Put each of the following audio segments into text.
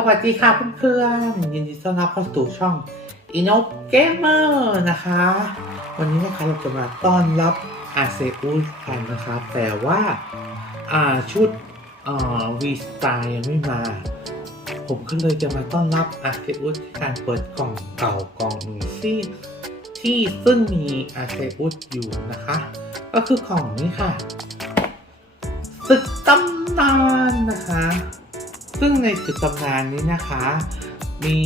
สวัสดีค่ะเพื่อนๆยินดีต้อนรับเข้าสู่ช่อง i n o Gamer นะคะ วันนี้นะคะเราจะมาต้อนรับอาเซอุสกันนะคะแต่ว่าอ่าชุดวีสไตล์ยังไม่มา ผมก็เลยจะมาต้อนรับอาเซอุสการเปิดกล่องเก่ากล่องหนึ่งที่ที่ซึ่งมีอาเซอุสอยู่นะคะ ก็คือกล่องนี้ค่ะศึกตำนานนะคะ ซึ่งในจุดตำนานนี้นะคะ มี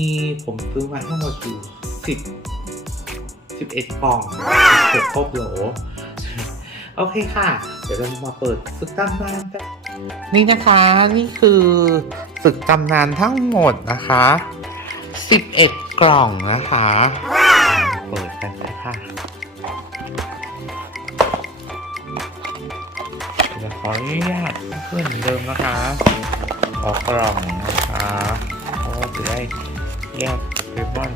ผมซื้อมาทั้งหมดอยู่สิบสิบเอ็ดกล่องเกือบครบโหล โอเคค่ะ เดี๋ยวเรามาเปิดศึกตำนานกันนี่นะคะนี่คือศึกตำนานทั้งหมดนะคะสิบเอ็ดกล่องนะคะ เปิดกันเลยค่ะเดี๋ยวขออนุญาตเพื่อนเหมือนเดิมนะคะ ขอกล่องนะคะเพราะว่าจะได้แยกเรบอน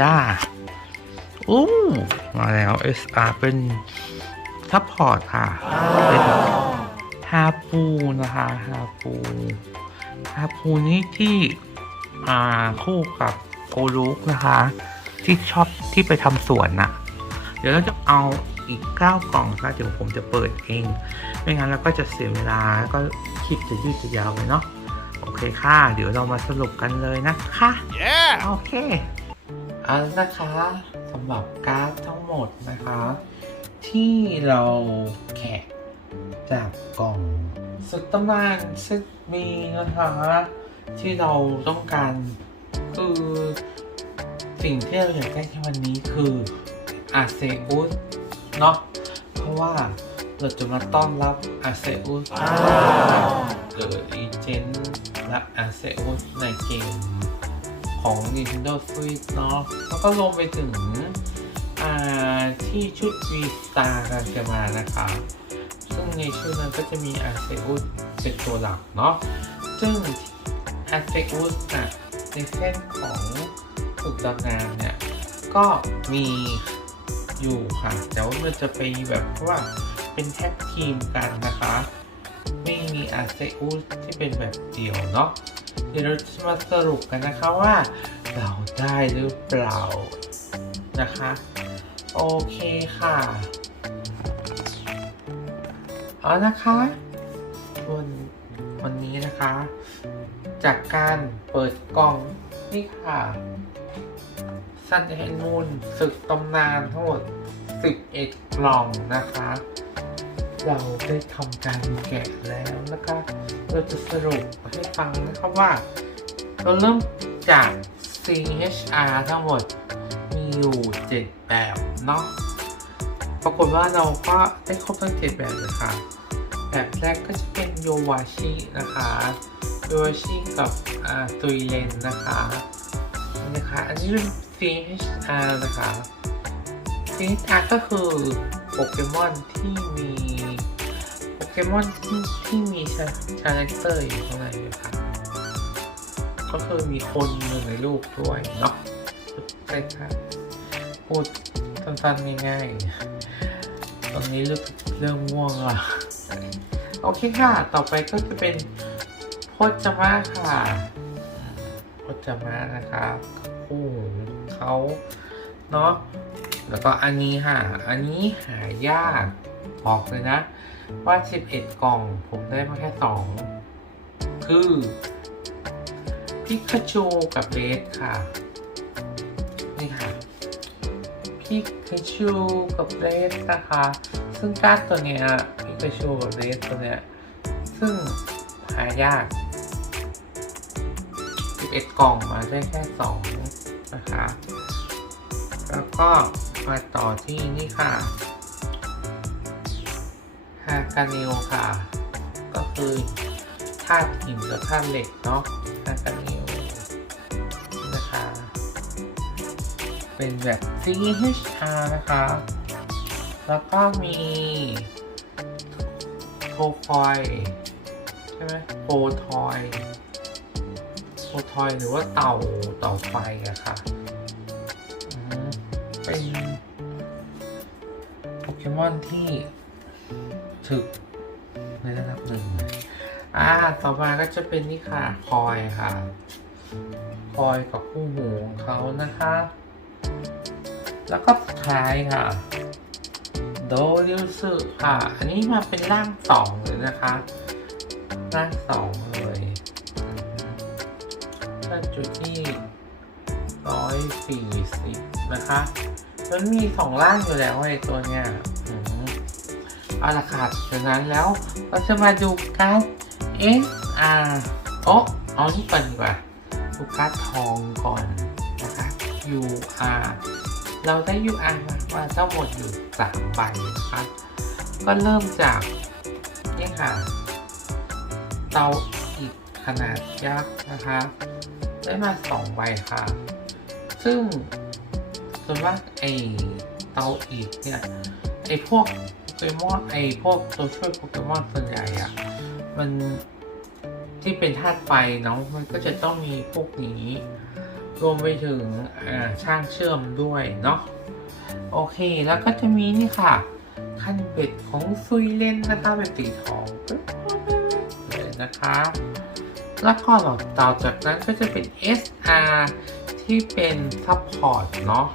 ลีล่าอู้มาแล้ว SR เป็นซัพพอร์ตค่ะ เป็นฮาปูนะคะฮาปูฮาปูนี้ที่อ่าคู่กับโกลูกนะคะ ที่ชอบที่ไปทำสวนน่ะเดี๋ยวเราจะเอาอีก 9 กล่องค่ะเดี๋ยวผมจะเปิดเอง ไม่งั้นเราก็จะเสียเวลาแล้วก็คลิปจะยืดจะยาวไปเนาะโอเคค่ะ เดี๋ยวเรามาสรุปกันเลยนะคะ Yeah! โอเค เอาละนะคะสำหรับการ์ดทั้งหมดนะคะ ที่เราแกะจากกล่องสุดตำนานซึกมีนะคะ ที่เราต้องการคือสิ่งที่เราอยากได้ในวันนี้คืออาเซอุสเนาะเพราะว่าเราจะมาต้อนรับอาเซอุสเกิดอีเจนและอาเซอุสในเกม ของ Nintendo Switch เนาะแล้วก็รวมไปถึงที่ชุด V Star กันจะมานะคะซึ่งในชุดนั้นก็จะมี a r c e u s เป็นตัวหลักเนาะซึ่ง a r c e u s น่ะในเส้นของฝึกดำน้ำเนี่ย ก็มีอยู่ค่ะ แต่ว่ามันจะไปแบบว่าเป็นแท็กทีมกันนะคะ ไม่มี a r c e u s ที่เป็นแบบเดี่ยวเนาะ เดี๋ยวเราจะมาสรุปกันนะคะว่า เราได้หรือเปล่านะคะ โอเคค่ะเอานะคะวันวันนี้นะคะ จากการเปิดกล่องนี่ค่ะซันแอนมูนศึกตำนานทั้งหมด11 กล่องนะคะ เราได้ทำการแกะแล้วนะคะเราจะสรุปให้ฟังนะครับว่า เราเริ่มจาก CHR ทั้งหมดมีอยู่ 7 แบบเนาะปรากฏว่าเราก็ได้ครบทั้ง 7 แบบเลยค่ะ แบบแรกก็จะเป็นโยวาชินะคะโยวาชิกับตุยเลนนะคะนะคะอันนี้เป็น CHR นะคะ CHR ก็คือโปเกมอนที่มี กมอนที่ที่มีชาชาแรคเตอร์อยู่ข้างในนะคะก็คือมีคนหนึ่งในรูปด้วยเนาะใช่ค่ะพูดสั้นๆง่ายๆ ตอนนี้เริ่มเริ่มง่วงอะโอเคค่ะ ต่อไปก็จะเป็นพจมะค่ะพจมะนะคะคู่เขาเนาะแล้วก็อันนี้ค่ะ อันนี้หายากบอกเลยนะ ว่า 11 กล่อง ผมได้มาแค่ 2 คือพิกาจูกับเลสค่ะ นี่ค่ะพิกาจูกับเลสนะคะ ซึ่งการ์ดตัวเนี้ยพิกาจูกับเลสตัวเนี้ย ซึ่งหายาก 11 กล่องมาได้แค่ 2 นะคะ แล้วก็มาต่อที่นี่ค่ะ ฮากาเนลค่ะ ก็คือธาตุหินกับธาตุเหล็กเนาะฮากาเนลนะคะ เป็นแบบ CHR นะคะ แล้วก็มีโทคอยใช่ไหมโพทอยโพทอยหรือว่าเต่าเต่าไฟอะค่ะเป็นโปเกมอนที่ ถึกในระดับหนึ่งเลยอ่าต่อมาก็จะเป็นนี่ค่ะ คอยค่ะ คอยกับคู่หูของเขานะคะ แล้วก็สุดท้ายค่ะ โดริวสึค่ะ อันนี้มาเป็นร่างสองเลยนะคะ ร่างสองเลยถ้าจุดที่ร้อยสี่สิบนะคะ มันมีสองร่างอยู่แล้วไอ้ตัวเนี้ย เอาละค่ะฉะนั้นแล้วเราจะมาดูการ์ด SR โอ้เอานี่ก่อนดีกว่าดูการ์ดทองก่อนนะคะ UR เราได้ UR มามาทั้งหมดอยู่สามใบนะคะก็เริ่มจากนี่ค่ะเตาอิฐขนาดยักษ์นะคะได้มาสองใบค่ะ ซึ่งส่วนมากไอเตาอิฐเนี่ยไอพวก เกมอนไอพวกตัวช่วยโปเกมอนส่วนใหญ่อะมันที่เป็นธาตุไฟเนาะมันก็จะต้องมีพวกนี้ รวมไปถึงช่างเชื่อมด้วยเนาะโอเคแล้วก็จะมีนี่ค่ะขั้นเบ็ดของซุยเลนนะคะเป็นสีทองเลยนะคะ แล้วก็ต่อจากนั้นก็จะเป็น SR ที่เป็นซัพพอร์ตเนาะ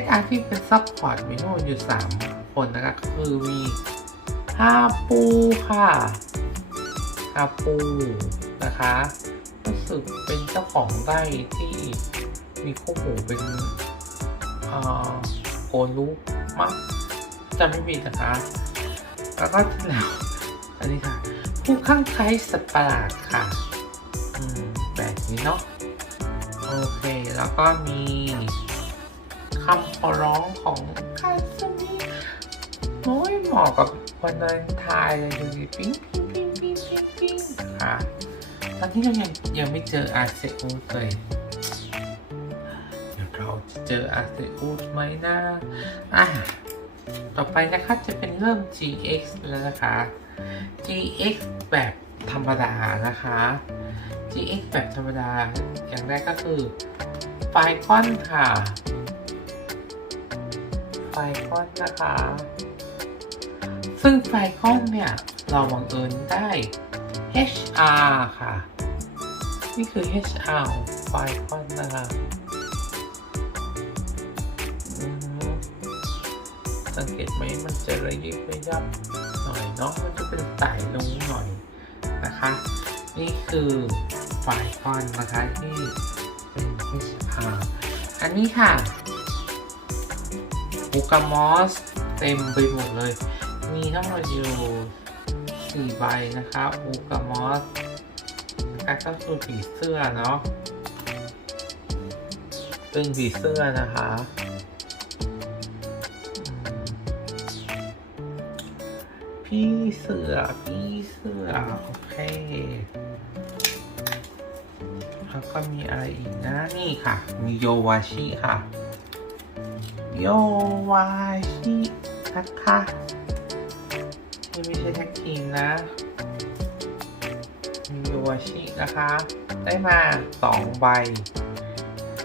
SR ที่เป็นซัพพอร์ตมีทั้งหมดอยู่3 คนนะคะคือมีฮาปูค่ะฮาปูนะคะรู้สึกเป็นเจ้าของไร่ที่มีคู่หูเป็นโกลูกมั้งจะไม่ผิดนะคะ แล้วก็แล้วอันนี้ค่ะผู้ข้างใคล้สัตว์ประหลาดค่ะแบบนี้เนาะโอเค แล้วก็มีคำขอร้องของคาสม โอ้ยเหมาะกับวันวาเลนไทน์เลยดูดิปิ๊งปิ๊งปิ๊งปิ๊งปิ๊งปิ๊งค่ะตอนที่เรายังยังไม่เจออาเซอุสเลยเดี๋ยวเราจะเจออาเซอุสไหมนะอะต่อไปนะคะจะเป็นเริ่ม GX แล้วนะคะ GX แบบธรรมดานะคะ GX แบบธรรมดา อย่างแรกก็คือไฟคอนค่ะ ไฟคอนนะคะ ซึ่งไฟคอนเนี่ย เราบังเอิญได้ HR ค่ะ นี่คือ HR ของไฟคอนนะคะสังเกตไหมมันจะระยิบระยับหน่อยเนาะมันจะเป็นสายลงหน่อยนะคะ นี่คือไฟคอนนะคะที่เป็น HR อันนี้ค่ะอูกามอสเต็มไปหมดเลย มีทั้งหมดอยู่สี่ใบนะคะอูกามอสนะคะก็คือผีเสื้อเนาะเป็นผีเสื้อนะคะพี่เสือพี่เสือโอเคแล้วก็มีอะไรอีกนะนี่ค่ะ มีโยวาชิค่ะ โยวาชินะคะ นี่ไม่ใช่แท็กทีมนะมีโยวาชินะคะ ได้มาสองใบ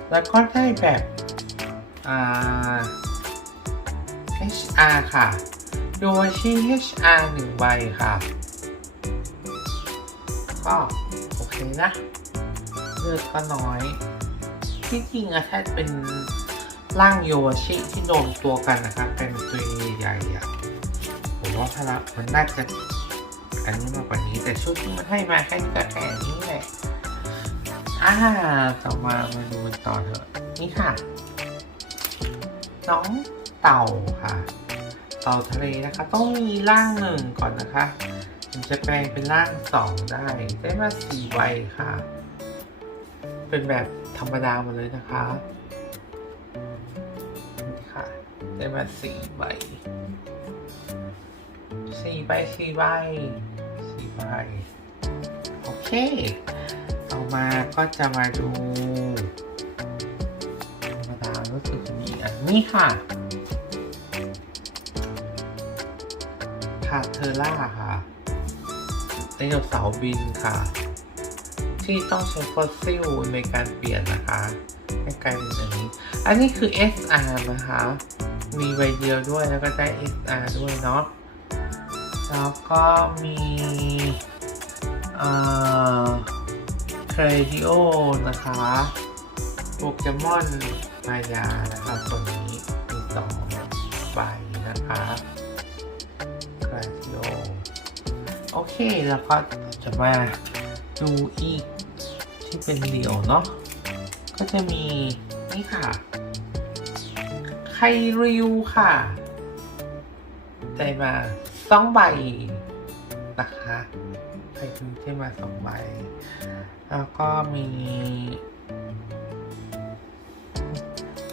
แล้วก็ได้แบบ อ่า HR ค่ะโดยที่ HR หนึ่งใบค่ะ ก็โอเคนะเลือดก็น้อย ที่จริงอะถ้าเป็นร่างโยชิที่โดนตัวกันนะครับ เป็นตัวใหญ่ๆอะ ว่าพละมันน่าจะอันนี้มากกว่านี้แต่ชุดที่มันให้มาแค่นี้ก็แค่นี้แหละอ่าต่อมามาดูกันต่อเถอะนี่ค่ะ น้องเต่าค่ะ เต่าทะเลนะคะ ต้องมีร่างหนึ่งก่อนนะคะถึงจะแปลงเป็นร่างสองได้ได้มาสี่ใบค่ะ เป็นแบบธรรมดาหมดเลยนะคะนี่ค่ะ ได้มาสี่ใบ สี่ใบสี่ใบสี่ใบโอเคต่อมาก็จะมาดูธรรมดารู้สึกมีอันนี้ค่ะคาเทอร่าค่ะไดโนเสาร์บินค่ะ ที่ต้องใช้ฟอสซิลในการเปลี่ยนนะคะให้กลายเป็นอย่างนี้ อันนี้คือ SR นะคะ มีใบเดียวด้วยแล้วก็ได้ SR ด้วยเนาะ แล้วก็มีเครดิโอนะคะโปเกมอนมายานะคะตัวนี้มีสองใบนะคะคราซิโอโอเคแล้วก็จะมาดูอีกที่เป็นเหลี่ยวเนาะก็จะมีนี่ค่ะไคริวค่ะได้มา สองใบนะคะไคริวได้มาสองใบ แล้วก็มี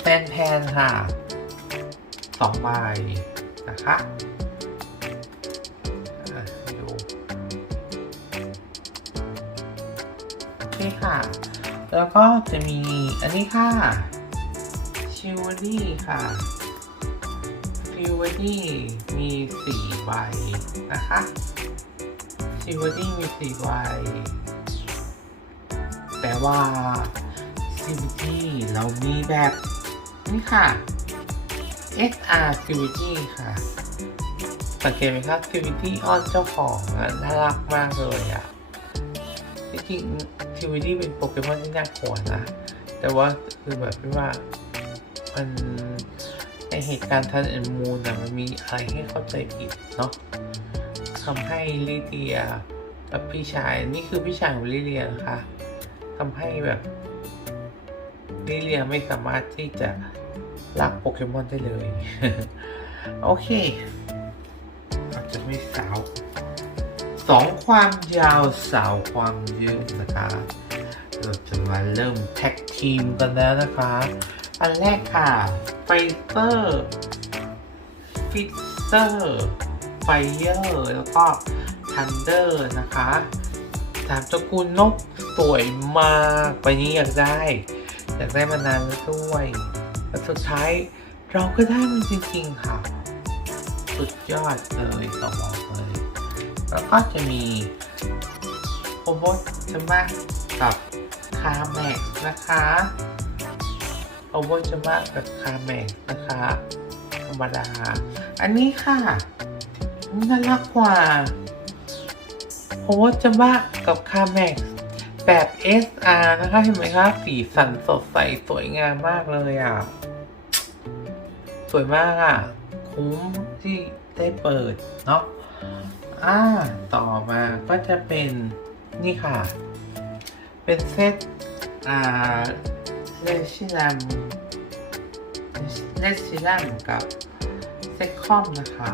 แพนแพนค่ะสองใบนะคะดูโอเคค่ะ แล้วก็จะมีอันนี้ค่ะ ชิวดี้ค่ะ ชิวดี้มีสี่ใบนะคะชิวดี้มีสี่ใบแต่ว่า CVT เรามีแบบนี่ค่ะ SR CVT ค่ะสังเกตไหมครับ CVT อ้อนเจ้าของอะน่ารักมากเลยอะที่จริง CVT เป็นโปเกมอนที่น่ากลัวนะแต่ว่าคือแบบที่ว่ามัน ในเหตุการณ์ทันเอ็นมูนมันมีอะไรให้เข้าใจผิดเนาะทำให้ลิเดียกับพี่ชายนี่คือพี่ชายของลิเดียนะคะทำให้แบบลิเลียไม่สามารถที่จะรักโปเกมอนได้เลย โอเคเราจะไม่สาวสองความยาวสาวความยืดนะคะ เราจะมาเริ่มแท็กทีมกันแล้วนะคะ อันแรกค่ะ ไฟเตอร์ฟิตเตอร์ไฟเยอร์แล้วก็ทันเดอร์นะคะสามตระกูลนกสวยมากไปนี้อยากได้ อยากได้มานานแล้วด้วยแต่สุดท้ายเราก็ได้มันจริงๆค่ะ สุดยอดเลยต้องเลย แล้วก็จะมีโอโบจะมากับคาแม็กนะคะ โอโบจะมากับคาแมกนะคะ ธรรมดา อันนี้ค่ะน่ารักกว่าโอโบจะมากับคาแมกแบบ SR นะคะเห็นไหมคะสีสันสดใสสวยงามมากเลยอะ สวยมากอะ คุ้มที่ได้เปิดเนาะอ่าต่อมาก็จะเป็นนี่ค่ะ เป็นเซตอ่า เลชิลัมเลชิลัมกับเซคอมนะคะ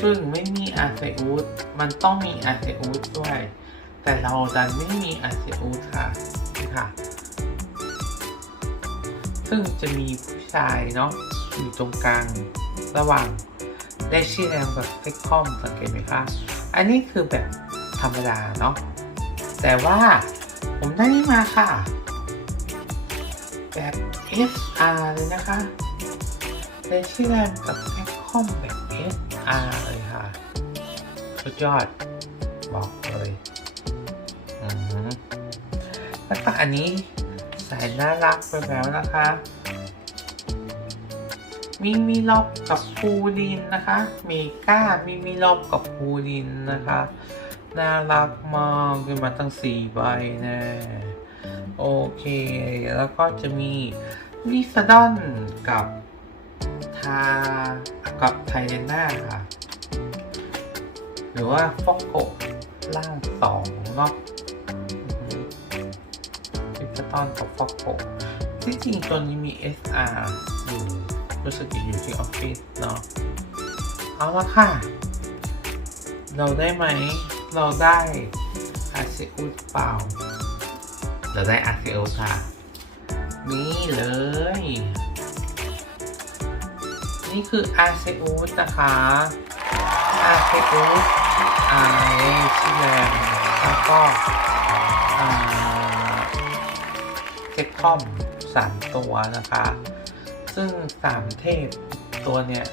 ซึ่งไม่มีอาเซอูสมันต้องมีอาเซอูสด้วย แต่เราดันไม่มีอาเซอูสค่ะนี่ค่ะ ซึ่งจะมีผู้ชายเนาะอยู่ตรงกลางระหว่างไดชื่อแรมกับเซ็กคอมสังเกตไหมคะ อันนี้คือแบบธรรมดาเนาะแต่ว่าผมได้นี่มาค่ะ แบบ SR เลยนะคะได้ชื่อแรมกับเซ็กคอมแบบ SR เลยค่ะ สุดยอด บอกเลยอือหือแล้วก็อันนี้สายน่ารักไปแล้วนะคะมีมีล็อกกับพูดินนะคะมีก้ามีมีล็อกกับพูดินนะคะ น่ารักมากขึ้นมาตั้งสี่ใบแน่ โอเค แล้วก็จะมีลิซาดอนกับทากับไทเรน่าค่ะ หรือว่าฟอกโกล่างสองเนาะลิซาดอนกับฟอกโกที่จริงตัวนี้มี SR อยู่รู้สึกอยู่ที่ออฟฟิศเนาะเอาละค่ะ เราได้ไหม เราได้อาเซอุสเปล่า เราได้อาเซอุสค่ะ นี่เลย นี่คืออาเซอุสนะคะอาเซอุสอาเอชิแลนแล้วก็เซ็กคอมสามตัวนะคะ ซึ่งสามเทพตัวเนี้ย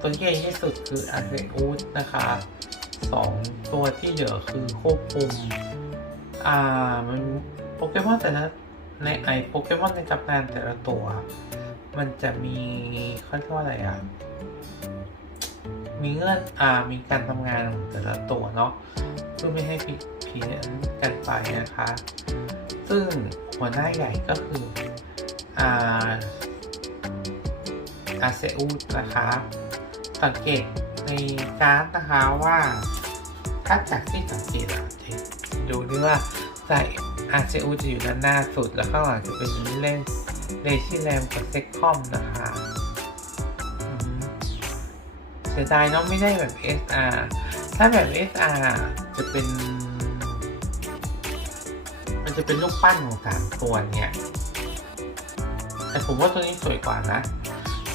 ตัวที่ใหญ่ที่สุดคืออาเซอุสนะคะสองตัวที่เหลือคือควบคุม อ่า มัน โปเกมอนแต่ละในไอโปเกมอนในตำนานแต่ละตัว มันจะมีเขาเรียกว่าอะไรอะ มีเงื่อนอ่ามีการทำงานของแต่ละตัวเนาะเพื่อไม่ให้ผิดเพี้ยนกันไปนะคะ ซึ่งหัวหน้าใหญ่ก็คืออ่าอาเซอุสนะคะ สังเกตในการ์ดนะคะว่าถ้าจากที่สังเกตดูด้ว่าใส่ อาเซอุสจะอยู่ด้านหน้าสุด แล้วข้างหลังจะเป็นเล่นเลชิแรมกับเซ็กคอมนะคะเสียดายเนาะไม่ได้แบบ SR ถ้าแบบ SR จะเป็น มันจะเป็นลูกปั้นของสามตัวเนี่ย แต่ผมว่าตัวนี้สวยกว่านะ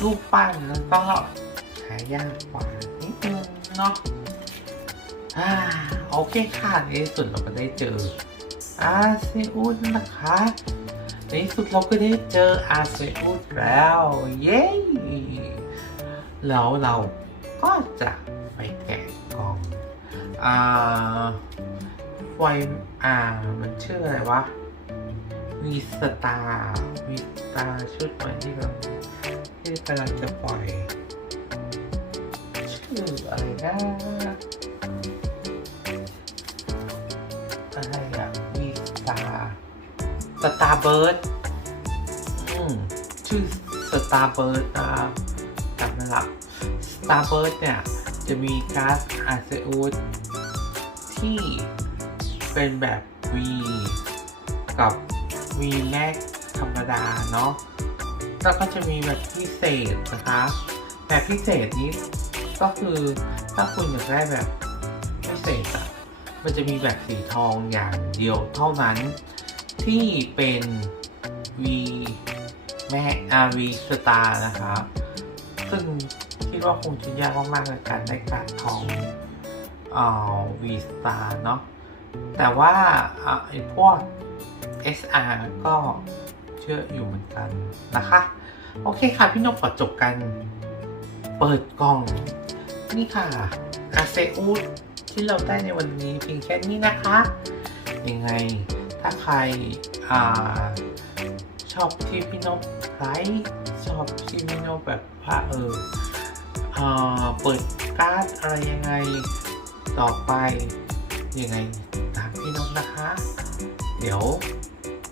รูปปั้นแล้วก็หายากกว่านิดนึงเนาะอ่าโอเคค่ะในที่สุดเราก็ได้เจอ อาเซอุสนะคะ ในที่สุดเราก็ได้เจออาเซอุสแล้ว เย้แล้วเราก็จะไปแกะกล่องอ่าไฟอ่า มันชื่ออะไรวะวีสตาร์วีสตาร์ชุดใหม่ที่เราที่กำลังจะปล่อยชื่ออะไรนะอะไรอะ ตาสตาร์เบิร์ดอืมชื่อสตาร์เบิร์ดนะจำไม่ละสตาร์เบิร์ดเนี่ย จะมีก๊าร์ดอาเซอุสที่เป็นแบบ V กับ V แรกธรรมดาเนาะแล้วก็จะมีแบบพิเศษนะคะแบบพิเศษนี้ก็คือถ้าคุณอยากได้แบบพิเศษอะ มันจะมีแบบสีทองอย่างเดียวเท่านั้นที่เป็น V แม่ RV Star นะคะซึ่งคิดว่าคงจะยากมากๆในการได้การทองเอ่อ V Star เนาะแต่ว่าไอ้พวก SR ก็เชื่ออยู่เหมือนกันนะคะ โอเคค่ะ พี่นกขอจบกัน เปิดกล่อง นี่ค่ะอาเซอุส ที่เราได้ในวันนี้เพียงแค่นี้นะคะ ยังไงถ้าใครอชอบที่พี่นกไลฟ์ชอบที่พี่นกแบบว่าเอออเปิดการ์ดอะไรยังไงต่อไปยังไงตามพี่นกนะคะ เดี๋ยว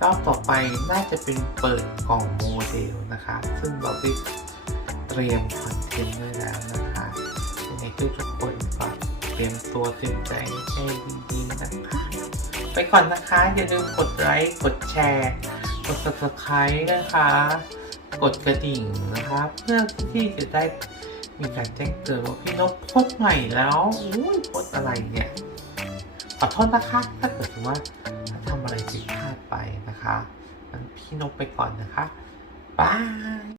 รอบต่อไปน่าจะเป็นเปิดกล่องโมเดลนะคะ ซึ่งเราได้เตรียมคอนเทนต์ไว้แล้วนะ รียมตัวเตรียมใจให้ดีๆนะคะ ไปก่อนนะคะ อย่าลืมกดไลค์ กดแชร์ กด subscribe นะคะ กดกระดิ่งนะคะ เพื่อที่จะได้มีการแจ้งเตือนว่าพี่นพโพสใหม่แล้วอุ้ยโพสอะไรเนี่ย ขอโทษนะคะ ถ้าเกิดว่าถ้าทำอะไรผิดพลาดไปนะคะงั้นพี่นกไปก่อนนะคะบาย